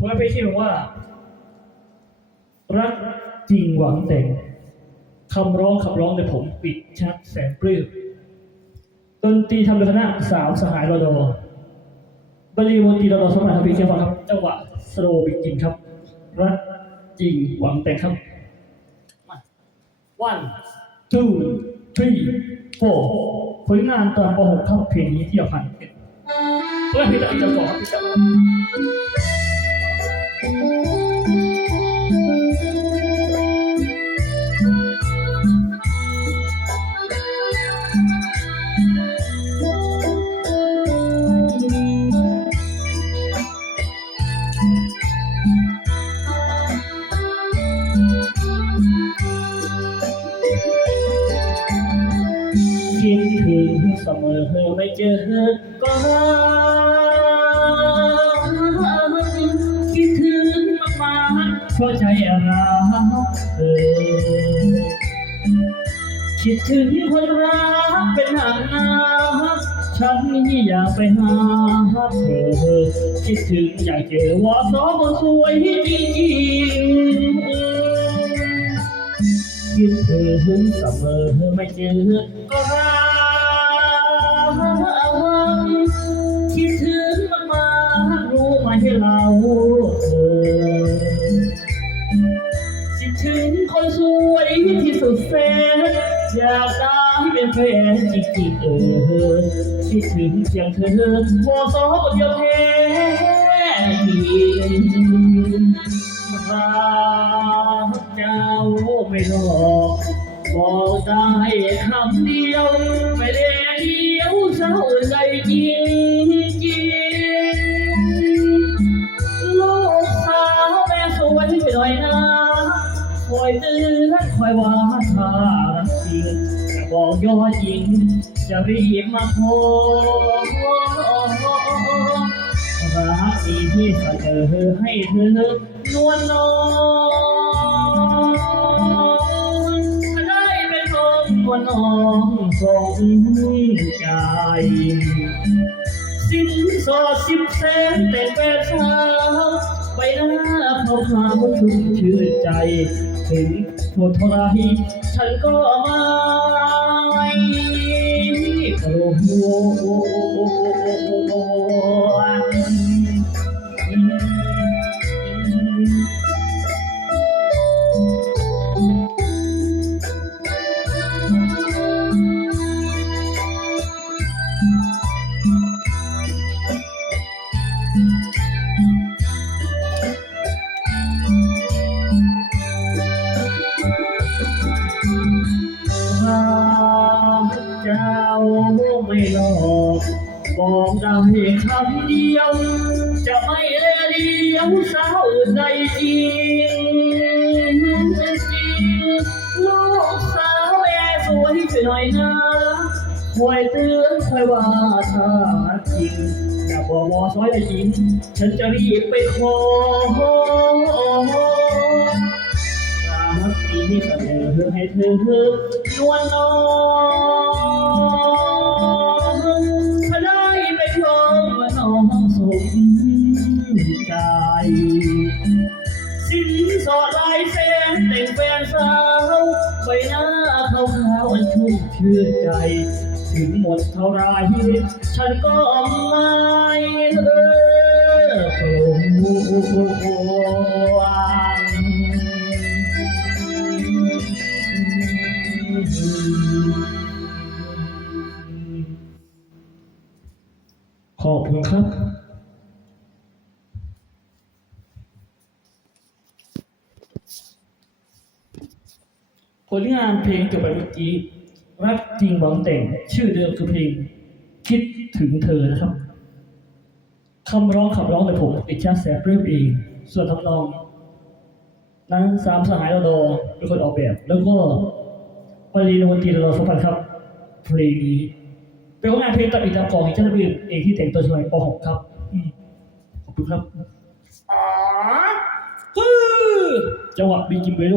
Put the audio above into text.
ผมให้พี่ชื่อว่า รักจริงหวังแต่งคำร้องขับร้องโดยผมปิดชัดแสนปลื้มดนตรีทำโดยคณะสามสหายรอดอบริวตีรอดอสมัยครับพี่เชียร์ฟังครับจังหวะสโลว์จริงครับ รักจริงหวังแต่งครับ one two three four ผลงานตอนป .6 ครับเพลงนี้ที่เราผ่านเพื่อพี่ตะอีกจะก่อนครับพี่จะ ถึงเสมอไม่เจอก็รักคิดถึงมากๆเพราะใจรักเธอคิดถึงคนรักเป็นหางนาฉันนี่อยากไปหาเธอ คิดถึงอยากเจอว่าสองคนสวยจริงๆคิดถึงเสมอไม่เจอก็รัก คิดถึงมากๆรู้ไหมเราเธอคิดถึงคนสวยที่สุดแสนอยากได้เป็นแฟนจริงๆเออคิดถึงเพียงเธอวอสองคนเดียวแท้จริงรักเจ้าไม่หลอกบอกได้คำเดียวไม่ได้เดียว เศร้าใจจริงจริงลูกสาวแม่สวยหน่อยนะคอยเตือนคอยว่าถ้ารักจริงจะบอกยอดหญิง จะรีบมาขอรักดีที่เสนอให้เธอนวลน้องได้เป็นคนตัวน้องสงใจ สินสอดสิบแสนแต่แฟนสาวใบหน้าเขาขาวชุ่มชื่นใจถึงโทษท่าไรฉันก็ไม่โกลัว หลอกบอกได้คำเดียว จะไม่เลเดียวสาวอื่นใดจริงจริงลูกสาวแม่สวยช่วยหน่อยนะคอยเตือนคอยว่าถ้าจริงอย่าบอกว่าซอยได้จริง ฉันจะรีบไปขอรักดีเสนอให้เธอนวลน้อง สินสอดลายแสนแต่งแฟนสาวใบหน้าเขาวขาวอันชุ่มชื่นใจ ถึงหมดเท่าไรฉันก็ไม่เออโปร่ขอบคุณครับ ผลงานเพลงจบไปเมื่อกี้รักจริงหวังแต่ง ชื่อเดิมคือเพลง คิดถึงเธอนะครับคำร้องขับร้องโดยผมติดชาติแสบเรื่มเองส่วนทำนอง นั้นสามสหายเราดอเป็นคนออกแบบ แล้วก็ปรีนวตีเราสมพันธ์ครับ เพลงนี้เป็นผลงานเพลงตัดอินตามของอีกชาติเองที่แต่งตัวช่วยป .6 ครับอืมขอบคุณครับอ๋อฮือจังหวะบีกิมเบโล